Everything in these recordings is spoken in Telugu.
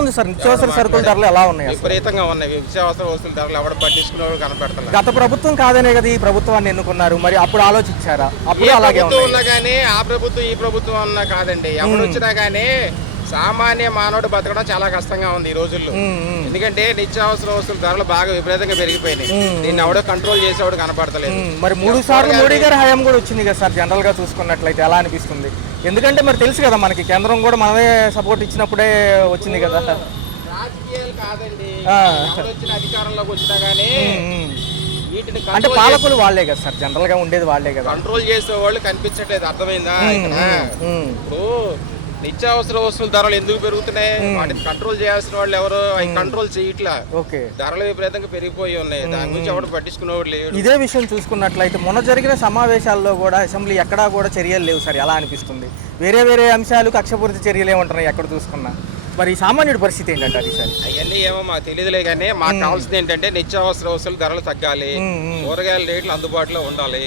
ఉంది సార్ నిత్యావసర సరుకుల ధరలు ఎలా ఉన్నాయి? విపరీతంగా ఉన్నాయి. నిత్యావసర వస్తువుల ధరలు ఎవడ పట్టించుకునేవాడు కనపడతారు. గత ప్రభుత్వం కాదనే కదా ఈ ప్రభుత్వాన్ని ఎన్నుకున్నారు, మరి అప్పుడు ఆలోచించారా? అప్పుడు అలాగే ఉన్నా కానీ ఆ ప్రభుత్వం ఈ ప్రభుత్వం అన్నా కాదండి, ఎవరు వచ్చినా కానీ సామాన్య మానవుడు బతకడం చాలా కష్టంగా ఉంది ఈ రోజుల్లో. ఎందుకంటే నిత్యావసర వస్తువుల ధరలు బాగా విపరీతంగా పెరిగిపోయినాయి. దీన్ని ఎవడో కంట్రోల్ చేసేవాడు కనపడతలేదు. మరి 3 సార్లు మోడీ గారి హయాం కూడా వచ్చింది కదా సార్, జనరల్ గా చూసుకున్నట్లయితే ఎలా అనిపిస్తుంది? ఎందుకంటే మరి తెలుసు కదా మనకి కేంద్రం కూడా మనమే సపోర్ట్ ఇచ్చినప్పుడే వచ్చింది కదా. రాజకీయాలు కాదండి, వచ్చిన అధికారంలోకి వచ్చినా గానీ అంటే పాలకులు వాళ్లే కదా సార్, జనరల్ గా ఉండేది వాళ్లే కదా. కంట్రోల్ చేసే వాళ్ళు కనిపించట్లేదు, అర్థమైందా? ఇప్పుడు నిత్యావసర వస్తువుల ధరలు ఎందుకు పెరుగుతున్నాయి? వాటిని కంట్రోల్ చేయాల్సిన వాళ్ళు ఎవరు? అవి కంట్రోల్ చేయట్లా. ధరలు విపరీతంగా పెరిగిపోయి ఉన్నాయి. దాని గురించి ఎవరు పట్టించుకునేవాడు లేడు. ఇదే విషయం చూసుకున్నట్లయితే మొన్న జరిగిన సమావేశాల్లో కూడా అసెంబ్లీ ఎక్కడా కూడా చర్యలు లేవు సార్, ఎలా అనిపిస్తుంది? వేరే అంశాలు కక్షపూరిత చర్యలు ఏమంటున్నాయి ఎక్కడ చూసుకున్నా. మరి సామాన్యుడి పరిస్థితి ఏంటంటే సార్? అవన్నీ ఏమో మాకు తెలియదులే, కానీ మాకు కావాల్సింది ఏంటంటే నిత్యావసర వస్తువుల ధరలు తగ్గాలి, కూరగాయల రేట్లు అందుబాటులో ఉండాలి,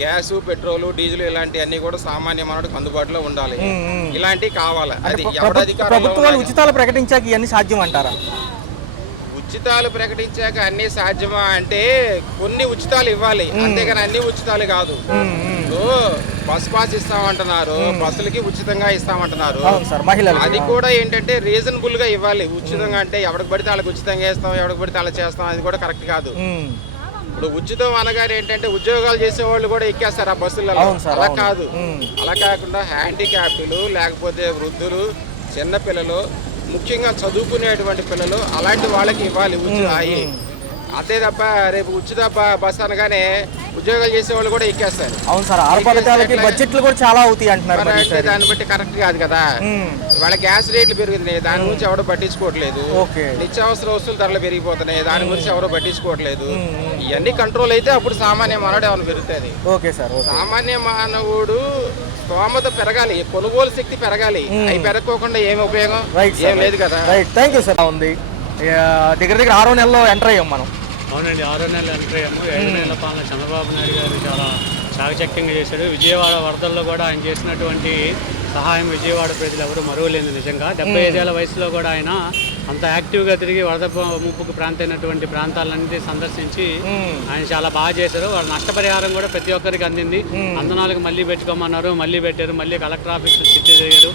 గ్యాస్, పెట్రోల్, డీజిల్ ఇలాంటివన్నీ కూడా సామాన్య మానవుడికి అందుబాటులో ఉండాలి. ఇలాంటివి కావాలి. అది ప్రభుత్వాలు ఉచితాలు ప్రకటించాక ఇవన్నీ సాధ్యం అంటారా? ఉచితాలు ప్రకటించాక అన్ని సాధ్యమా అంటే కొన్ని ఉచితాలు ఇవ్వాలి, అంతేగాని అన్ని ఉచితాలు కాదు. బస్ పాస్ ఇస్తామంటున్నారు, బస్సులకి ఉచితంగా ఇస్తామంటున్నారు. అది కూడా ఏంటంటే రీజనబుల్ గా ఇవ్వాలి. ఉచితంగా అంటే ఎవరికి పడితే వాళ్ళకి ఉచితంగా ఇస్తాం, ఎవరికి పడితే అలా చేస్తాం, అది కూడా కరెక్ట్ కాదు. ఇప్పుడు ఉచితం అనగానే ఏంటంటే ఉద్యోగాలు చేసే వాళ్ళు కూడా ఎక్కేస్తారు ఆ బస్సులలో. అలా కాదు. అలా కాకుండా హ్యాండిక్యాప్టులు, లేకపోతే వృద్ధులు, చిన్న పిల్లలు, ముఖ్యంగా చదువుకునేటువంటి పిల్లలు, అలాంటి వాళ్ళకి ఇవ్వాలి ఉచిత. అంతే తప్ప రేపు ఉచిత బస్ అనగానే ఉద్యోగాలు చేసే వాళ్ళు కూడా ఎక్కేస్తారు. అవును సార్, బడ్జెట్లు కూడా చాలా అవుతాయి అంటున్నారు. దాన్ని బట్టి కరెక్ట్ కాదు కదా. వాళ్ళ గ్యాస్ రేట్లు పెరుగుతున్నాయి, దాని గురించి ఎవరు పట్టించుకోవట్లేదు. నిత్యావసర వస్తువుల ధరలు పెరిగిపోతున్నాయి, దాని గురించి ఎవరు పట్టించుకోవట్లేదు. ఇవన్నీ కంట్రోల్ అయితే అప్పుడు సామాన్య మానవుడు ఏమైనా పెరుగుతుంది. సామాన్య మానవుడు స్తోమత పెరగాలి, కొనుగోలు శక్తి పెరగాలి. అవి పెరగకోకుండా ఏమి ఉపయోగం? ఏం లేదు కదా. Thank you sir. ఉంది దగ్గర 6వ నెలలో ఎంటర్ అయ్యాం మనం. అవునండి, 6వ నెలలో ఎంటర్ అయ్యాము. 7 నెలల పాలన చంద్రబాబు నాయుడు గారు చాలా చాకచక్యంగా చేశాడు. విజయవాడ వరదల్లో కూడా ఆయన చేసినటువంటి సహాయం విజయవాడ ప్రజలు ఎవరు మరువలేదు. నిజంగా 75 ఏళ్ల వయసులో కూడా ఆయన అంత యాక్టివ్గా తిరిగి వరద ముప్పుకు ప్రాంతమైనటువంటి ప్రాంతాలన్నింటి సందర్శించి ఆయన చాలా బాగా చేశారు. వాళ్ళ నష్టపరిహారం కూడా ప్రతి ఒక్కరికి అందింది. అందనాలకు మళ్ళీ పెట్టుకోమన్నారు, మళ్ళీ పెట్టారు. మళ్ళీ కలెక్టర్ ఆఫీస్ చిట్టి జరిగారు,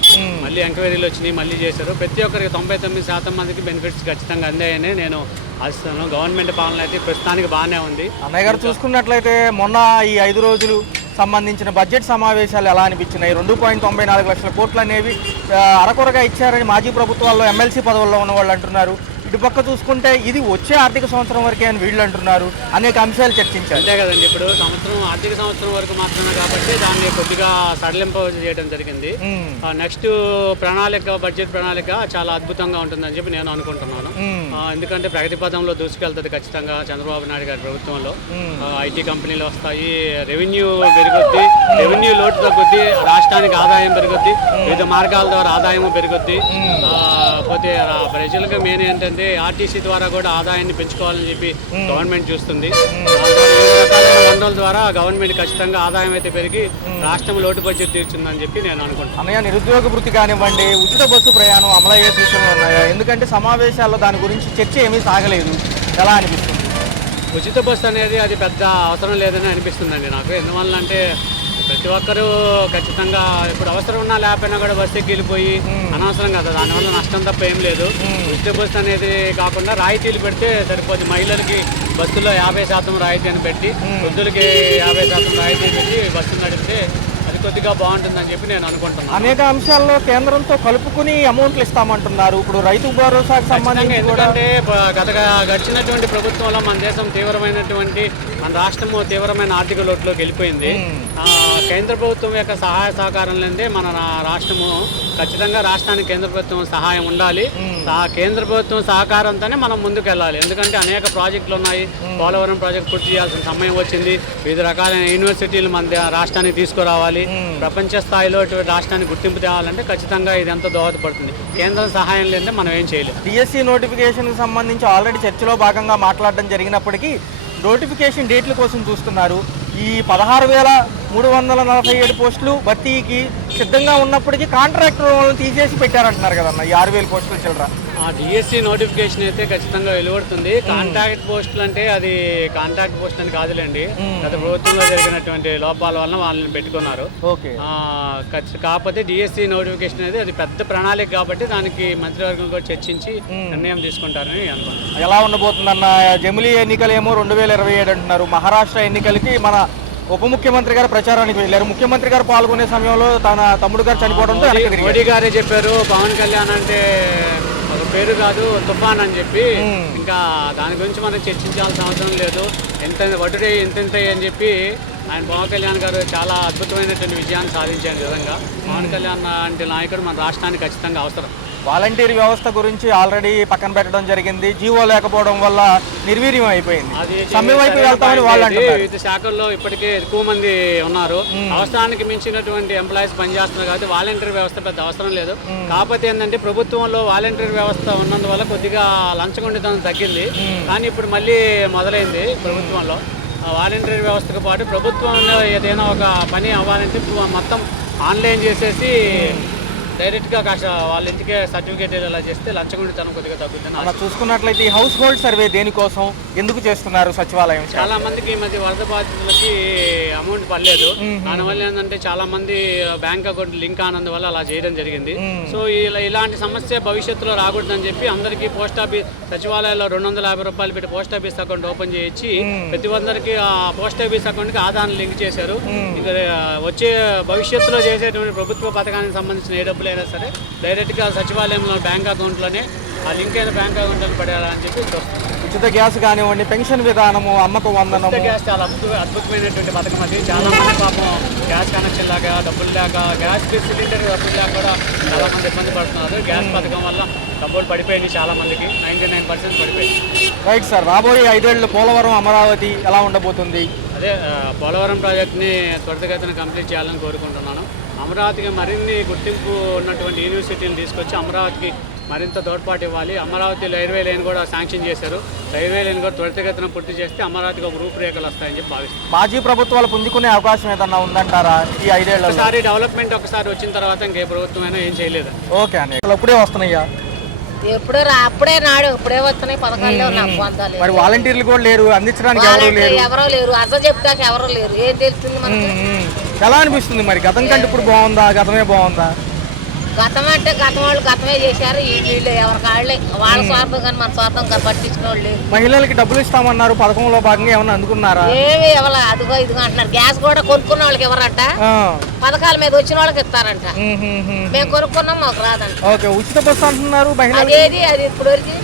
మళ్ళీ ఎంక్వైరీలు వచ్చినాయి, మళ్ళీ చేశారు. ప్రతి ఒక్కరికి 99% మందికి బెనిఫిట్స్ ఖచ్చితంగా అందాయని నేను ఆశిస్తున్నాను. గవర్నమెంట్ పాలన అయితే ప్రస్తుతానికి బాగానే ఉంది. అన్నయ్య గారు చూసుకున్నట్లయితే మొన్న ఈ 5 రోజులు సంబంధించిన బడ్జెట్ సమావేశాలు ఎలా అనిపించినాయి? 2.94 లక్షల కోట్లు అనేవి అరకొరగా ఇచ్చారని మాజీ ప్రభుత్వాల్లో ఎమ్మెల్సీ పదవుల్లో ఉన్న వాళ్ళు అంటున్నారు. ఇటుపక్క చూసుకుంటే ఇది వచ్చే ఆర్థిక సంవత్సరం వరకే అని వీళ్ళు అంటున్నారు. అనేక అంశాలు చర్చించారు. అంతే కదండి, ఇప్పుడు ఆర్థిక సంవత్సరం వరకు మాత్రమే కాబట్టి దాన్ని కొద్దిగా సడలింపు చేయడం జరిగింది. నెక్స్ట్ బడ్జెట్ ప్రణాళిక చాలా అద్భుతంగా ఉంటుందని చెప్పి నేను అనుకుంటున్నాను. ఎందుకంటే ప్రగతి పదంలో దూసుకెళ్తుంది ఖచ్చితంగా చంద్రబాబు నాయుడు గారి ప్రభుత్వంలో. ఐటీ కంపెనీలు వస్తాయి, రెవెన్యూ పెరుగుద్ది, రెవెన్యూ లోటు తగ్గుద్ది, రాష్ట్రానికి ఆదాయం పెరుగుద్ది, వివిధ మార్గాల ద్వారా ఆదాయం పెరుగుద్ది. పోతే ప్రజలకు మెయిన్ ఏంటంటే ఆర్టీసీ ద్వారా కూడా ఆదాయాన్ని పెంచుకోవాలని చెప్పి గవర్నమెంట్ చూస్తుంది. వనరుల ద్వారా గవర్నమెంట్ ఖచ్చితంగా ఆదాయం అయితే పెరిగి రాష్ట్రం లోటు బడ్జెట్ తీర్చుందని చెప్పి నేను అనుకుంటున్నాను. అన్నయ్య, నిరుద్యోగ వృత్తి కానివ్వండి, ఉచిత బస్సు ప్రయాణం అమలయ్యే సూచనలు ఉన్నాయా? ఎందుకంటే సమావేశాల్లో దాని గురించి చర్చ ఏమీ సాగలేదు, ఎలా అనిపిస్తుంది? ఉచిత బస్సు అనేది అది పెద్ద అవసరం లేదని అనిపిస్తుందండి నాకు. ఎందువల్ల అంటే ప్రతి ఒక్కరూ ఖచ్చితంగా ఇప్పుడు అవసరం ఉన్నా లేకపోయినా కూడా బస్సు ఎక్కి వెళ్ళిపోయి అనవసరం కదా, దానివల్ల నష్టం తప్ప ఏం లేదు. ఉచిత బస్సు అనేది కాకుండా రాయితీలు పెడితే సరిపోతుంది. మహిళలకి బస్సులో 50% రాయితీ అని పెట్టి, వృద్ధులకి 50% రాయితీ పెట్టి బస్సు నడిపితే అది కొద్దిగా బాగుంటుందని చెప్పి నేను అనుకుంటున్నాను. అనేక అంశాల్లో కేంద్రంతో కలుపుకుని అమౌంట్లు ఇస్తామంటున్నారు. ఇప్పుడు రైతు భరోసాకు సంబంధించి ఎందుకంటే గడిచినటువంటి ప్రభుత్వంలో మన దేశం మన రాష్ట్రము తీవ్రమైన ఆర్థిక లోటులోకి వెళ్ళిపోయింది. కేంద్ర ప్రభుత్వం యొక్క సహాయ సహకారం లేదే మన రాష్ట్రము ఖచ్చితంగా రాష్ట్రానికి కేంద్ర ప్రభుత్వం సహాయం ఉండాలి. కేంద్ర ప్రభుత్వం సహకారంతోనే మనం ముందుకు వెళ్ళాలి. ఎందుకంటే అనేక ప్రాజెక్టులు ఉన్నాయి. పోలవరం ప్రాజెక్ట్ పూర్తి చేయాల్సిన సమయం వచ్చింది. వివిధ రకాలైన యూనివర్సిటీలు మన రాష్ట్రానికి తీసుకురావాలి. ప్రపంచ స్థాయిలో రాష్ట్రానికి గుర్తింపు తేవాలంటే ఖచ్చితంగా ఇది ఎంతో దోహదపడుతుంది. కేంద్రం సహాయం లేదంటే మనం ఏం చేయలేము. డిఎస్సి నోటిఫికేషన్కి సంబంధించి ఆల్రెడీ చర్చలో భాగంగా మాట్లాడడం జరిగినప్పటికీ నోటిఫికేషన్ డేట్ల కోసం చూస్తున్నారు. ఈ 16,347 పోస్టులు భర్తీకి సిద్ధంగా ఉన్నప్పటికీ కాంట్రాక్టర్ వాళ్ళని తీసేసి పెట్టారంటున్నారు కదన్న, ఈ 6,000 పోస్టులు చిల్లర. ఆ డిఎస్సి నోటిఫికేషన్ అయితే ఖచ్చితంగా వెలువడుతుంది. కాంటాక్ట్ పోస్టులు అంటే అది కాంటాక్ట్ పోస్ట్ అని కాదులేండి, గత ప్రభుత్వంలో జరిగినటువంటి లోపాల వలన వాళ్ళని పెట్టుకున్నారు. ఓకే. కాకపోతే డిఎస్సి నోటిఫికేషన్ అనేది అది పెద్ద ప్రణాళిక కాబట్టి దానికి మంత్రివర్గం కూడా చర్చించి నిర్ణయం తీసుకుంటారని అనుకుంటున్నాను. ఎలా ఉండబోతుందన్న జమిలీ ఎన్నికలు ఏమో 2027 అంటున్నారు. మహారాష్ట్ర ఎన్నికలకి మన ఉప ముఖ్యమంత్రి గారు ప్రచారానికి వెళ్ళారు. ముఖ్యమంత్రి గారు పాల్గొనే సమయంలో తన తమ్ముడు గారు చనిపోవడంతో మోడీ గారే చెప్పారు పవన్ కళ్యాణ్ అంటే ఒక పేరు కాదు తుఫాన్ అని చెప్పి. ఇంకా దాని గురించి మనం చర్చించాల్సిన అవసరం లేదు. ఎంత వడ్డీ ఎంత అని చెప్పి ఆయన పవన్ కళ్యాణ్ గారు చాలా అద్భుతమైనటువంటి విజయాన్ని సాధించారు. నిజంగా పవన్ కళ్యాణ్ అంటే నాయకుడు మన రాష్ట్రానికి ఖచ్చితంగా అవసరం. వాలంటీర్ వ్యవస్థ గురించి ఆల్రెడీ పక్కన పెట్టడం జరిగింది. జీవో లేకపోవడం వల్ల నిర్వీర్యం అయిపోయింది. సమ్మె వైపు వెళ్తామని వాళ్ళు అంటున్నారు. వివిధ శాఖల్లో ఇప్పటికే ఎక్కువ మంది ఉన్నారు. అవసరానికి మించినటువంటి ఎంప్లాయీస్ పనిచేస్తున్నారు కాబట్టి వాలంటీర్ వ్యవస్థ పెద్ద అవసరం లేదు. కాకపోతే ఏంటంటే ప్రభుత్వంలో వాలంటీర్ వ్యవస్థ ఉన్నందువల్ల కొద్దిగా లంచగొండితనం తగ్గింది. కానీ ఇప్పుడు మళ్ళీ మొదలైంది ప్రభుత్వంలో. వాలంటీర్ వ్యవస్థతో పాటు ప్రభుత్వంలో ఏదైనా ఒక పని అవ్వాలంటే మొత్తం ఆన్లైన్ చేసేసి డైరెక్ట్గా కాస్త వాళ్ళ ఇంటికే సర్టిఫికేట్ ఇలా చేస్తే లంచగొండితనం కొద్దిగా తగ్గుతుంది. అలా చూసుకున్నట్లయితే ఈ హౌస్ హోల్డ్ సర్వే దేనికోసం ఎందుకు చేస్తున్నారు సచివాలయం? చాలా మందికి ఈ మధ్య వరద బాధితులకి అమౌంట్ పడలేదు. దానివల్ల ఏంటంటే చాలా మంది బ్యాంక్ అకౌంట్ లింక్ ఆనందువల్ల అలా చేయడం జరిగింది. సో ఇలాంటి సమస్య భవిష్యత్తులో రాకూడదని చెప్పి అందరికీ పోస్ట్ ఆఫీస్ సచివాలయాల్లో 250 రూపాయలు పెట్టి పోస్ట్ ఆఫీస్ అకౌంట్ ఓపెన్ చేయించి ప్రతి ఒక్కరికి ఆ పోస్ట్ ఆఫీస్ అకౌంట్కి ఆధార్ లింక్ చేశారు. ఇంకా వచ్చే భవిష్యత్తులో చేసేటువంటి ప్రభుత్వ పథకానికి సంబంధించిన ఏ డబ్బులు అయినా సరే డైరెక్ట్గా సచివాలయంలో బ్యాంక్ అకౌంట్లోనే ఆ లింక్ అయిన బ్యాంక్ అకౌంట్లో పడేయాలని చెప్పి చూస్తున్నాం. ఉచిత గ్యాస్ కానివ్వండి, పెన్షన్ విధానము, అమ్మకు వందనము. ఉచిత గ్యాస్ చాలా అద్భుతమైనటువంటి పథకం అది. చాలా మంది పాపం గ్యాస్ కనెక్షన్ లాగా డబ్బులు లేక గ్యాస్ సిలిండర్ డబ్బులు లేక కూడా చాలా మంది ఇబ్బంది పడుతున్నారు. గ్యాస్ పథకం వల్ల డబ్బులు పడిపోయింది చాలా మందికి, 99% పడిపోయింది. Right sir. రాబోయే 5 ఏళ్ళు పోలవరం అమరావతి ఎలా ఉండబోతుంది? అదే పోలవరం ప్రాజెక్ట్ని త్వరితగతిన కంప్లీట్ చేయాలని కోరుకుంటున్నాను. అమరావతికి మరిన్ని గుర్తింపు ఉన్నటువంటి యూనివర్సిటీలు తీసుకొచ్చి అమరావతికి మరింత తోడ్పాటు ఇవ్వాలి. అమరావతి రైల్వే లైన్ కూడా శాంక్షన్ చేశారు. రైల్వే లైన్ కూడా త్వరితగతిన పూర్తి చేస్తే అమరావతికి ఒక రూపురేఖలు వస్తాయని చెప్పి భావిస్తాను. మాజీ ప్రభుత్వాలు పుంజుకునే అవకాశం ఏదన్నా ఉందంటారా ఈ 5 ఏళ్ళలో? ఒకసారి డెవలప్మెంట్ ఒకసారి వచ్చిన తర్వాత ఇంకే ప్రభుత్వం అయినా ఏం చేయలేదు. ఓకే అండి. అప్పుడే వస్తున్నాయా? ఎప్పుడే అప్పుడే నాడు ఇప్పుడే వస్తున్నాయి పథకాల్లో. మరి వాలంటీర్లు కూడా లేరు, అందించడానికి ఎవరో లేరు, అసలు చెప్తాక ఎవరో లేరు. ఏం తెలుస్తుంది మనకి? ఎలా అనిపిస్తుంది మరి? గతం కంటే ఇప్పుడు బాగుందా, గతమే బాగుందా? గతం అంటే గతం వాళ్ళు గతమే చేశారు. ఈ వీళ్ళు ఎవరికి వాళ్ళే వాళ్ళ స్వార్థం కానీ మన స్వార్థం పట్టించుకునే వాళ్ళు లేరు. మహిళలకి డబ్బులు ఇస్తామన్నారు, పథకంలో భాగంగా ఏమన్నా అందుకున్నారా? ఏమి ఇవ్వాల, అదిగో ఇదిగో అంటున్నారు. గ్యాస్ కూడా కొనుక్కున్న వాళ్ళకి ఎవరంట, పథకాల మీద వచ్చిన వాళ్ళకి ఇస్తారంట. మేము కొనుక్కున్నాం, మాకు రాదంట. ఓకే. ఉచిత బస్సు అంటున్నారు అదేది అది ఇప్పుడు వరకు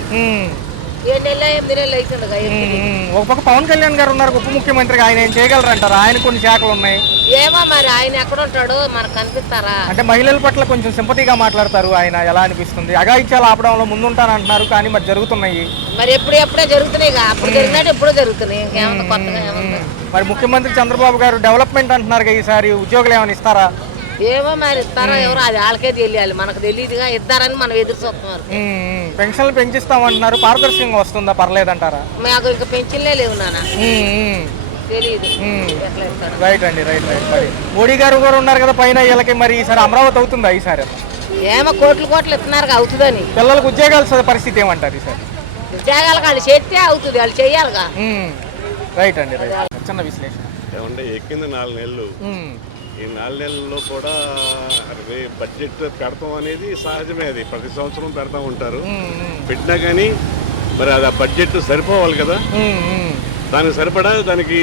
7 నెలలు 8 నెలలు అవుతుంది. ఒక పక్క పవన్ కళ్యాణ్ గారు ఉన్నారు ఉప ముఖ్యమంత్రిగా, ఆయన ఏం చేయగలరంటారు? ఆయన కొన్ని శాఖలు ఉన్నాయి. ఏమో మరి ఆయన ఎక్కడ ఉంటాడు మనకు కనిపిస్తారా? అంటే మహిళల పట్ల కొంచెం సింపతిగా మాట్లాడతారు ఆయన. ఎలా అనిపిస్తుంది? అఘాయిత్యాలు ఆపడంలో ముందుంటానంటున్నారు, కానీ మరి జరుగుతున్నాయి. మరి ఎప్పుడే జరుగుతున్నాయి. అప్పుడు జరిగినట్టు ఎప్పుడు జరుగుతున్నాయి. ఇంకేమన్నా కొత్తగా ఏమన్నా? మరి ముఖ్యమంత్రి చంద్రబాబు గారు డెవలప్మెంట్ అంటున్నారు, ఈసారి ఉద్యోగులు ఏమైనా ఇస్తారా? ఏమో మరి ఇస్తారా ఎవరో అది వాళ్ళకే తెలియాలి, మనకు తెలియదుగా. ఇస్తారని మనం ఎదురు చూస్తున్నారు. పెన్షన్లు పెంచిస్తామంటున్నారు, పారదర్శకంగా వస్తుందా? పర్లేదంటారా? మాకు ఇంకా పెన్షన్లే లేవు నాన్న, తెలియదు. రైట్ అండి, రైట్. మరి మోడీ గారు కూడా ఉన్నారు కదా పైన వీళ్ళకి, మరి ఈసారి అమరావతి అవుతుందా ఈసారి? ఏమో కోట్లు ఇస్తున్నారు అవుతుందని. పిల్లలకు ఉద్యోగాల పరిస్థితి ఏమంటారు ఈసారి? ఉద్యోగాలకు వాళ్ళు చేస్తే అవుతుంది, వాళ్ళు చెయ్యాలిగా. రైట్ అండి, రైట్. చిన్న విశ్లేషణ. ఏమంటే ఎక్కింది 4 నెలలు. ఈ 4 నెలల్లో కూడా బడ్జెట్ పెడతాం అనేది సహజమే. అది ప్రతి సంవత్సరం పెడతా ఉంటారు. పెట్టినా కానీ మరి అది ఆ బడ్జెట్ సరిపోవాలి కదా, దానికి సరిపడా దానికి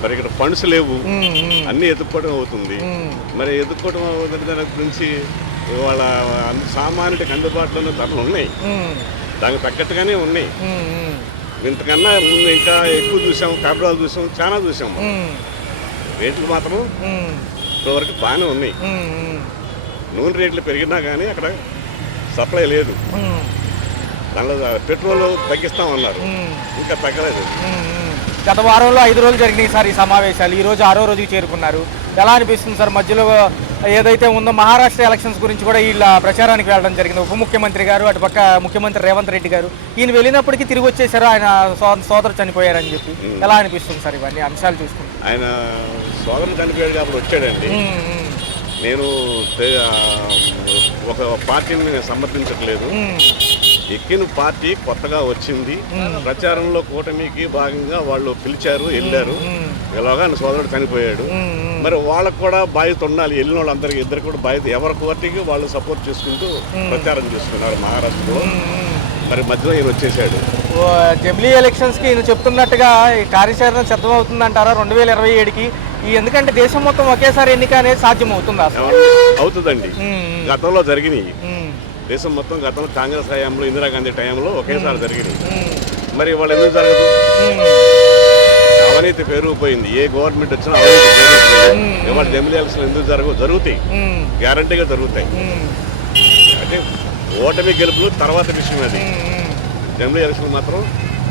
మరి ఇక్కడ ఫండ్స్ లేవు, అన్నీ ఎత్తుక్కోవడం అవుతుంది. మరి ఎత్తుక్కోవడం అవుతుంది దాని గురించి ఇవాళ సామాన్యుడికి అందుబాటులో ధరలు ఉన్నాయి, దానికి తగ్గట్టుగానే ఉన్నాయి. ఇంతకన్నా ముందు ఇంకా ఎక్కువ చూసాం, ఫిబ్రవరి చూసాం, చాలా చూసాం. రేట్లు మాత్రం ఇప్పటివరకు బాగానే ఉన్నాయి. నూనె రేట్లు పెరిగినా కానీ అక్కడ సప్లై లేదు. దానిలో పెట్రోల్ తగ్గిస్తామన్నారు, ఇంకా తగ్గలేదు. గత వారంలో 5 రోజులు జరిగినాయి సార్ ఈ సమావేశాలు. ఈ రోజు 6వ రోజుకి చేరుకున్నారు. ఎలా అనిపిస్తుంది సార్? మధ్యలో ఏదైతే ఉందో మహారాష్ట్ర ఎలక్షన్స్ గురించి కూడా వీళ్ళ ప్రచారానికి వెళ్ళడం జరిగింది. ఉప ముఖ్యమంత్రి గారు, అటుపక్క ముఖ్యమంత్రి రేవంత్ రెడ్డి గారు. ఈయన వెళ్ళినప్పటికీ తిరిగి వచ్చేసారు, ఆయన సోదరు చనిపోయారని చెప్పి. ఎలా అనిపిస్తుంది సార్ ఇవన్నీ అంశాలు చూసుకుంటే? ఆయన సోదరుడు చనిపోయాడు కాబట్టి వచ్చాడండి. నేను ఒక పార్టీని సమర్థించట్లేదు. ఎక్కిన పార్టీ కొత్తగా వచ్చింది, ప్రచారంలో కూటమికి భాగంగా వాళ్ళు పిలిచారు, వెళ్ళారు. ఇలాగా సోదరుడు చనిపోయాడు, మరి వాళ్ళకు కూడా బాధ్యత ఉండాలి. వెళ్ళిన వాళ్ళందరికీ ఇద్దరు కూడా బాధ్యత, ఎవరి పార్టీకి వాళ్ళు సపోర్ట్ చేసుకుంటూ ప్రచారం చేస్తున్నారు మహారాష్ట్రలో. మరి మధ్యలో ఈయన వచ్చేసాడు. జమిలీ ఎలక్షన్స్కి ఈయన చెప్తున్నట్టుగా ఈ కార్యాచరణ సిద్ధమవుతుందంటారా 2027కి? ఎందుకంటే దేశం మొత్తం ఒకేసారి ఎన్నిక అనేది సాధ్యం అవుతుందా? అవుతుందండి. గతంలో జరిగినాయి, దేశం మొత్తం గతంలో కాంగ్రెస్ హయాంలో, ఇందిరాగాంధీ టైంలో ఒకేసారి జరిగినాయి. మరి వాళ్ళు ఎందుకు జరగదు? అవినీతి పెరిగిపోయింది, ఏ గవర్నమెంట్ వచ్చినా అవినీతి పెరిగిపోయింది. ఇవాళ జమిలీ ఎలక్షన్ ఎందుకు జరుగుతాయి, గ్యారంటీగా జరుగుతాయి. అంటే ఓటమి గెలుపులు తర్వాత విషయం, అది జమిలీ ఎలక్షన్ మాత్రం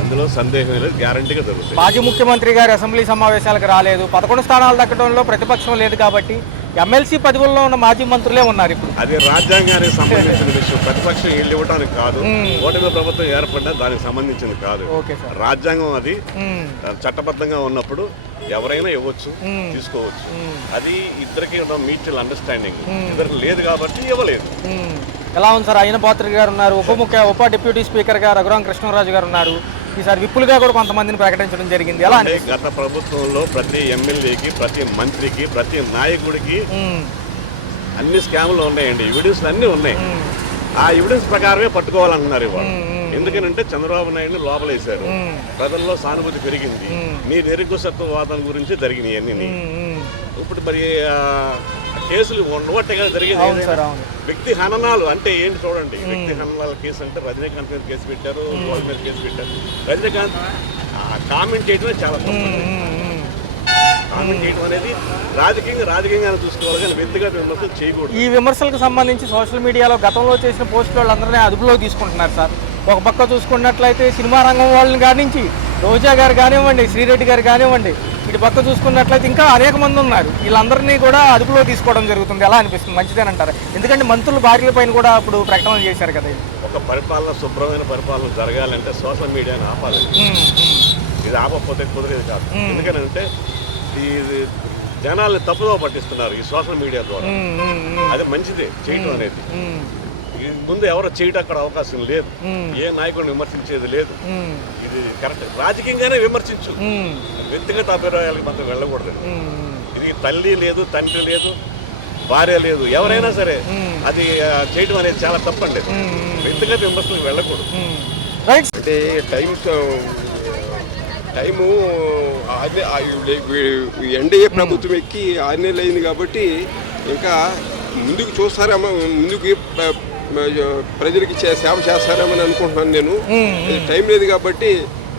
అందులో సందేహం లేదు, గ్యారంటీగా జరుగుతుంది. మాజీ ముఖ్యమంత్రి గారు అసెంబ్లీ సమావేశాలకు రాలేదు, 11 స్థానాలు దక్కడంలో ప్రతిపక్షం లేదు కాబట్టి ఎమ్మెల్సీ పదవుల్లో ఉన్న మాజీ మంత్రులే ఉన్నారు ఇప్పుడు. అది రాజ్యాంగానికి సంబంధించిన విషయం, ప్రతిపక్షం ఇల్లు ఇవ్వడానికి కాదు, ఓటమి ప్రభుత్వం ఏర్పడినా దానికి సంబంధించింది కాదు. రాజ్యాంగం అది చట్టబద్ధంగా ఉన్నప్పుడు ఎవరైనా ఇవ్వచ్చు, తీసుకోవచ్చు. అది ఇద్దరికి ఉన్న మ్యూచువల్ అండర్స్టాండింగ్, ఇద్దరికి లేదు కాబట్టి ఇవ్వలేదు. ఎలా ఉంది సార్? అయ్యన పాత్ర గారు ఉన్నారు, ఉప డిప్యూటీ స్పీకర్ గా రఘురామ కృష్ణరాజు గారు ఉన్నారు, ఈసారి విప్పులుగా కూడా కొంతమందిని ప్రకటించడం జరిగింది. ఎలా అంటే గత ప్రభుత్వంలో ప్రతి ఎమ్మెల్యేకి, ప్రతి మంత్రికి, ప్రతి నాయకుడికి అన్ని స్కాములు ఉన్నాయండి, ఎవిడెన్స్ అన్నీ ఉన్నాయి. ఆ ఎవిడెన్స్ ప్రకారమే పట్టుకోవాలంటున్నారు ఇవాళ. ఎందుకనంటే చంద్రబాబు నాయుడు లోపలేశారు, ప్రజల్లో సానుభూతి పెరిగింది, నీ నిరుగ్గుసత్వవాదం గురించి జరిగినాయి అన్ని. ఇప్పుడు మరి కేసులు ఉండబట్టే కదా జరిగింది. వ్యక్తి హననాలు అంటే ఏంటి చూడండి, వ్యక్తి హననాల కేసు అంటే రజనీకాంత్ మీద కేసు పెట్టారు, వాళ్ళ మీద కేసు పెట్టారు. రజనీకాంత్ కామెంట్ చేయడమే చాలా కామెంట్ చేయడం అనేది రాజకీయంగా చూసుకోవాలి, కానీ వ్యక్తిగత విమర్శలు చేయకూడదు. ఈ విమర్శలకు సంబంధించి సోషల్ మీడియాలో గతంలో చేసిన పోస్టులు వాళ్ళందరినీ అదుపులోకి తీసుకుంటున్నారు సార్. ఒక పక్క చూసుకున్నట్లయితే సినిమా రంగం వాళ్ళని కానించి రోజా గారు కానివ్వండి, శ్రీరెడ్డి గారు కానివ్వండి, ఇటు పక్క చూసుకున్నట్లయితే ఇంకా అనేక మంది ఉన్నారు. వీళ్ళందరినీ కూడా అదుపులో తీసుకోవడం జరుగుతుంది. ఎలా అనిపిస్తుంది? మంచిదేనంటారు? ఎందుకంటే మంత్రులు భార్యల పైన కూడా ఇప్పుడు ప్రకటనలు చేశారు కదా. ఒక పరిపాలన, శుభ్రమైన పరిపాలన జరగాలంటే సోషల్ మీడియాని ఆపాలి. ఇది ఆపకపోతే కుదిరేది కాదు. ఎందుకంటే ఇది జనాల్ని తప్పుదో పట్టిస్తున్నారు ఈ సోషల్ మీడియా ద్వారా. అది మంచిదే చేయటం అనేది. ముందు ఎవరో చేయటం అక్కడ అవకాశం లేదు, ఏ నాయకుడిని విమర్శించేది లేదు. ఇది కరెక్ట్, రాజకీయంగానే విమర్శించు, వ్యక్తిగత అభిప్రాయాలకు మాత్రం వెళ్ళకూడదు. ఇది తల్లి లేదు, తండ్రి లేదు, భార్య లేదు, ఎవరైనా సరే అది చేయడం అనేది చాలా తప్పండి. వ్యక్తిగత విమర్శలకు వెళ్ళకూడదు. అంటే టైము ఎన్డీఏ ప్రభుత్వం ఎక్కి 6 నెలలు అయింది కాబట్టి ఇంకా ముందుకు చూస్తారేమో, ముందుకు ప్రజలకి సేవ చేస్తారేమని అనుకుంటున్నాను నేను. టైం లేదు కాబట్టి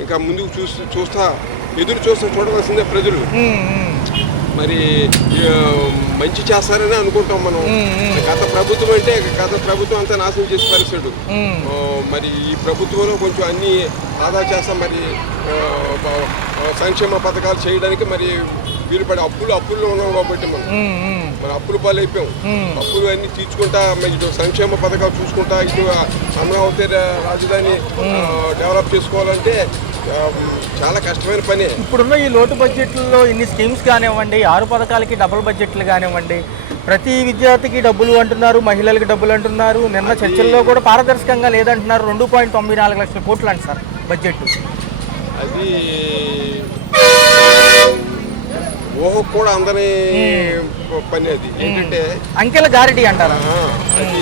ఇంకా ముందుకు ఎదురు చూడవలసిందే ప్రజలు. మరి మంచి చేస్తారని అనుకుంటాం మనం. గత ప్రభుత్వం అంటే గత ప్రభుత్వం అంతా నాశనం చేసి పరిస్థితుడు. మరి ఈ ప్రభుత్వంలో కొంచెం అన్ని ఆదా చేస్తాం, మరి సంక్షేమ పథకాలు చేయడానికి మరి వీలుపడి అప్పుల్లో ఉన్నాం కాబట్టి మన అప్పుల పాలైపోయాం. అప్పులు అన్ని తీర్చుకుంటా ఇటు సంక్షేమ పథకాలు చూసుకుంటా ఇటు అమరావతి రాజధాని డెవలప్ చేసుకోవాలంటే చాలా కష్టమైన పని. ఇప్పుడున్న ఈ లోటు బడ్జెట్లలో ఇన్ని స్కీమ్స్ కానివ్వండి, 6 పథకాలకి డబుల్ బడ్జెట్లు కానివ్వండి, ప్రతి విద్యార్థికి డబ్బులు అంటున్నారు, మహిళలకు డబ్బులు అంటున్నారు. నిన్న చర్చల్లో కూడా పారదర్శకంగా లేదంటున్నారు. 2.94 లక్షల కోట్లు అంట సార్ బడ్జెట్. అది ఊహకు కూడా అందరి పని. అది ఏంటంటే అంకెల గారిటీ అంటారా? అది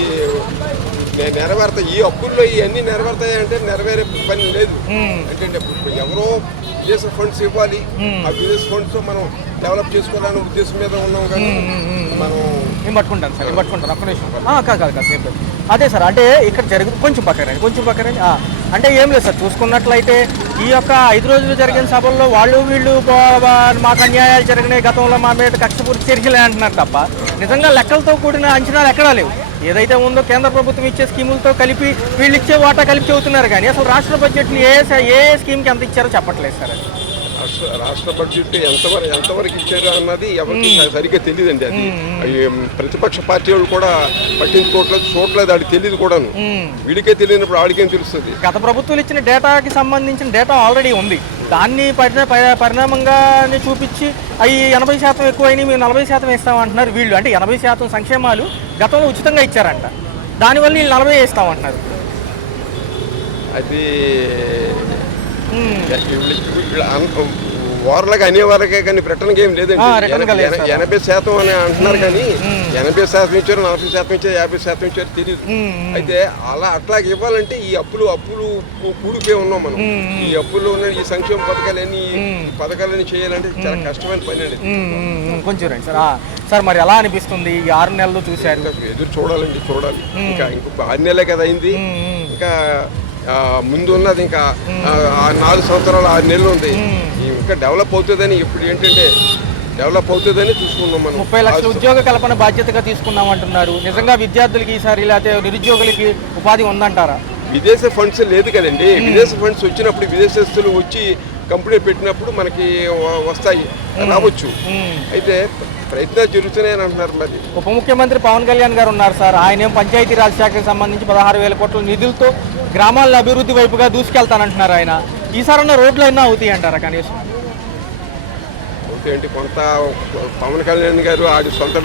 నెరవేరుతాయి, ఈ అప్పుల్లో ఇవన్నీ నెరవేరుతాయి అంటే నెరవేరే పని లేదు. అంటే ఎవరో విదేశ ఫండ్స్ ఇవ్వాలి, ఆ విదేశ ఫండ్స్ మనం డెవలప్ చేసుకోవాలనే ఉద్దేశం మీద ఉన్నాం. కానీ మనం నేను పట్టుకుంటాను సార్, నేను పట్టుకుంటాను. ఒక్క నిమిషం. కాదు అదే సార్, అంటే ఇక్కడ జరుగుతుంది కొంచెం పక్కరండి. అంటే ఏం లేదు సార్, చూసుకున్నట్లయితే ఈ యొక్క 5 రోజులు జరిగిన సభల్లో వీళ్ళు మాకు అన్యాయాలు జరిగినాయి, గతంలో మా మీద కక్షపూర్తి చర్యలే అంటున్నారు తప్ప నిజంగా లెక్కలతో కూడిన అంచనాలు ఎక్కడా లేవు. ఏదైతే ఉందో కేంద్ర ప్రభుత్వం ఇచ్చే స్కీములతో కలిపి వీళ్ళు ఇచ్చే వాటా కలిపి చెబుతున్నారు, కానీ అసలు రాష్ట్ర బడ్జెట్ని ఏ స్కీమ్కి ఎంత ఇచ్చారో చెప్పట్లేదు సార్. రాష్ట్ర బడ్జెట్ ఎంతవరకు ఇచ్చారు అన్నది ఎవరికి సరిగ్గా తెలియదండి. అది ప్రతిపక్ష పార్టీ వాళ్ళు కూడా పట్టించుకోవట్లేదు, చూడలేదు, అది తెలియదు కూడాను. వీడికే తెలియనప్పుడు ఆడికేం తెలుస్తుంది? గత ప్రభుత్వాలు ఇచ్చిన డేటాకి సంబంధించిన డేటా ఆల్రెడీ ఉంది, దాన్ని పరిణామంగా చూపించి అవి 80% ఎక్కువైనా మేము 40% ఇస్తామంటున్నారు వీళ్ళు. అంటే 80% సంక్షేమాలు గతంలో ఉచితంగా ఇచ్చారంట, దానివల్ల వీళ్ళు 40 ఇస్తామంటున్నారు. అది ఓవర్లాగా అనేవారకే కానీ రిటర్న్ ఏం లేదండి. return గా లేదు సార్. 80% అని అంటున్నారు కానీ 80% ఇచ్చారు, 40% ఇచ్చారు, 50% ఇచ్చారు తెలియదు. అయితే అట్లాగే ఇవ్వాలంటే ఈ అప్పులు కూడిపోయి ఉన్నాం మనం. ఈ అప్పులు ఉన్న ఈ సంక్షేమ పథకాలన్నీ చేయాలంటే చాలా కష్టమైన పని అండి. కొంచెం రండి సార్. సార్ మరి ఎలా అనిపిస్తుంది ఈ 6 నెలలు చూశారు? ఎదురు చూడాలి. ఇంకా ఇంకొక 6 నెలలే కదా అయింది. ఇంకా ముందు ఉన్నది ఇంకా 4 సంవత్సరాలు 6 నెలలు ఉంది. ఇంకా డెవలప్ అవుతుందని ఇప్పుడు ఏంటంటే డెవలప్ అవుతుందని చూసుకున్నాం మనం. 30 లక్షల ఉద్యోగ కల్పన బాధ్యతగా తీసుకున్నాం అంటున్నారు. నిజంగా విద్యార్థులకి ఈసారి లేకపోతే నిరుద్యోగులకి ఉపాధి ఉందంటారా? విదేశీ ఫండ్స్ లేదు కదండి. విదేశీ ఫండ్స్ వచ్చినప్పుడు విదేశస్తులు వచ్చి కంపెనీ పెట్టినప్పుడు మనకి వస్తాయి, రావచ్చు. అయితే ప్రయత్నాలు జరుగుతున్నాయని అంటున్నారు. మరి ఉప ముఖ్యమంత్రి పవన్ కళ్యాణ్ గారు ఉన్నారు సార్. ఆయన ఏం పంచాయతీరాజ్ శాఖకు సంబంధించి 16,000 కోట్ల నిధులతో గ్రామాల అభివృద్ధి వైపుగా దూసుకెళ్తానంటున్నారు ఆయన. ఈసారి రోడ్లు అయినా అవుతాయి అంటారా కనీసం? ఏంటి కొంత పవన్ కళ్యాణ్ గారు ఆడి సొంత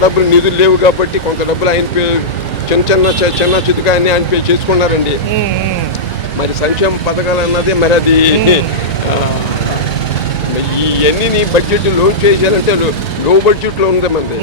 డబ్బులు నిధులు లేవు కాబట్టి కొంత డబ్బులు ఆయన చిన్న చితుగా అన్ని ఆయన చేసుకున్నారండి. మరి సంక్షేమ పథకాలు అన్నది మరి అది ఇవన్నీ బడ్జెట్ లోన్ చేయాలంటే లో బడ్జెట్లో ఉంది మనది.